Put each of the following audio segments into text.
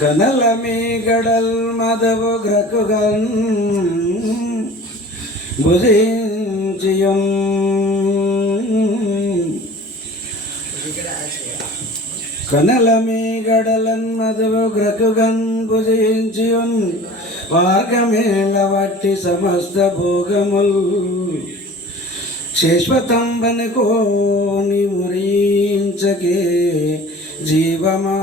കനല മീകടൽ മതവുഗ്രകുകൾ ബുധിയും കനലമീകടലൻ മതവുഗ്രകുകൻ ഭുജിയും വാഗമേളവട്ടി സമസ്ത ഭോഗമുൽ ശേശ്വതംബന് കോണി മുറിയിഞ്ചകേ ജീവമാ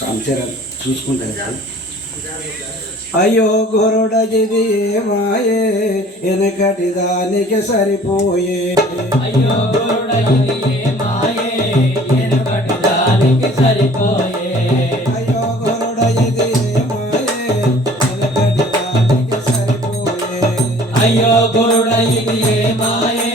సంచరం చూసుకుంటారు. అయ్యో గోరుడ ఇది మాయే వెనకటి దానికి సరిపోయే. అయ్యో గోరుడ ఇది ఏ మాయే ఎనుకటి దానికి సరిపోయే. అయ్యో గోరుడ ఇది మాయే వెనకటి దానికి సరిపోయే. అయ్యో గోరుడ ఇది ఏ మాయే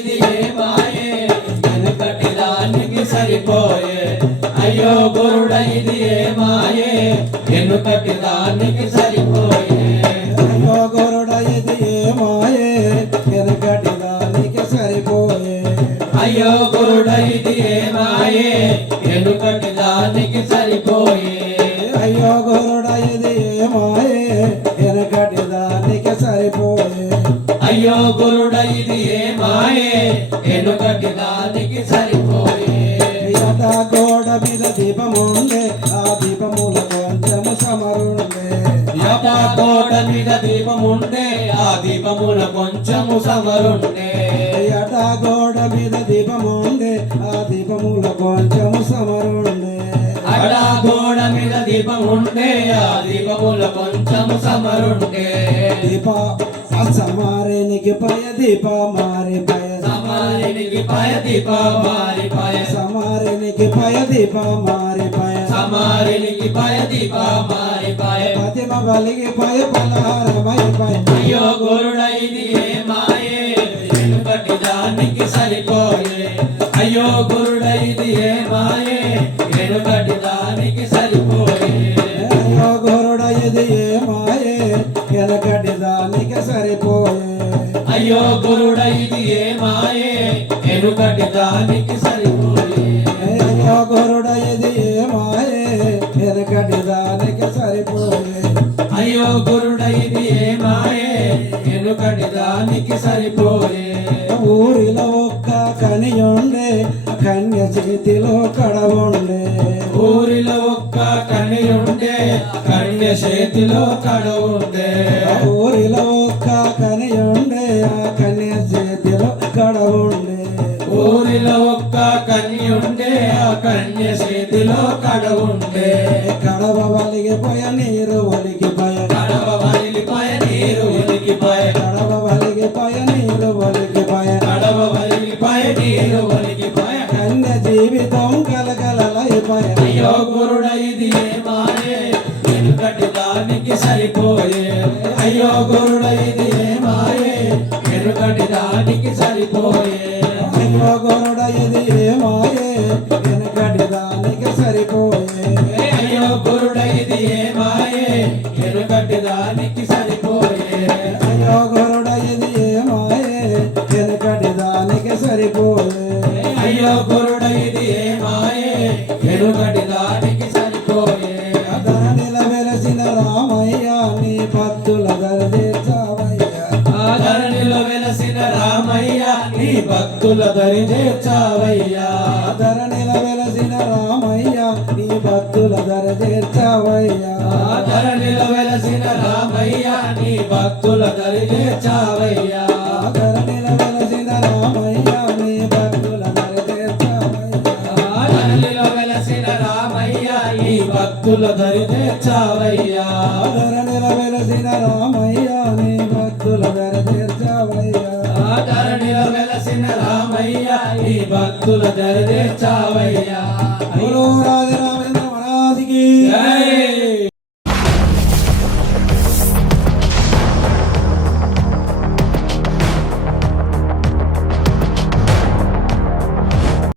ఇది ఏ మాయే వెనుకటి దానికి సరిపోయే. అయ్యో గురుడ ఇది ఏ మాయే వెనుకటి దానికి సరిపోయే ఇది ఏ మాయే? వెనుకటి దానికి సరిపోయే. గోడ మీద దీపముండే ఆ దీపముల కొంచెము సమరుండే. యథా కోట మీద దీపముండే ఆ దీపమున కొంచెము సమరుండే. యథ గోడ మీద దీపముండే ఆ దీపముల కొంచెము సమరుండే. అడా గోడ మీద దీపముండే ఆ దీపముల కొంచెము సమరుండే. దీప సమారేనికి పయ దీప మారి పయ సమారినికి పయ దీప మారి పయ. సమారేనికి పయ దీప మారి పయ సమారినికి పయ దీప మారి పయ. పతిమ బలిగి పయ పలహారమై పయ. అయ్యో గోరుడ ఇది ఏ మాయే దానికి సరిపోయే. అయ్యో సరిపోయే. అయ్యో గురుడ ఇది ఏ మాయే? వెనుకటి దానికి సరిపోయే. అయ్యో గోరుడ ఇది ఏ మాయే? వెనకటి దానికి సరిపోయే. అయ్యో గురుడ ఇది ఏ మాయే? వెనుకటి దానికి సరిపోయే. ఊరిలో ఒక్క కనియుండే కన్య చేతిలో కడవుండే. ఊరిలో ఒక్క కన్యుండే కన్య చేతిలో కడవుండే. ఊరిలో ఒక్క కనియుండే ఆ కన్య చేతిలో కడవుండే. ఊరిలో ఒక్క కన్యుండే ఆ కన్య చేతిలో కడవుండే. కడవ వలిగిపోయ నీరు ఒలిగిపోయ కడవ గురుడ ఏమాయే వెనుకటి దానికి సరిపోయే. అయ్యో గురుడ ఇది ఏ వెనుకటి దానికి సరిపోయే. రామయ్య నీ భక్తుల దరిదేశావయ్య ఆదరణిలో వెలసిన రామయ్య నీ భక్తుల దరి చేర్చావయ్యా ధరణిల వెలసిన రామయ్య నీ భక్తుల దరిదేశావయ్య ఆదరణిలో వెలసిన రామయ్య నీ భక్తుల దరి చేర్చావయ్యా ధరణిల వెలసిన రామయ్య నీ భక్తుల దరిదేశావయ్య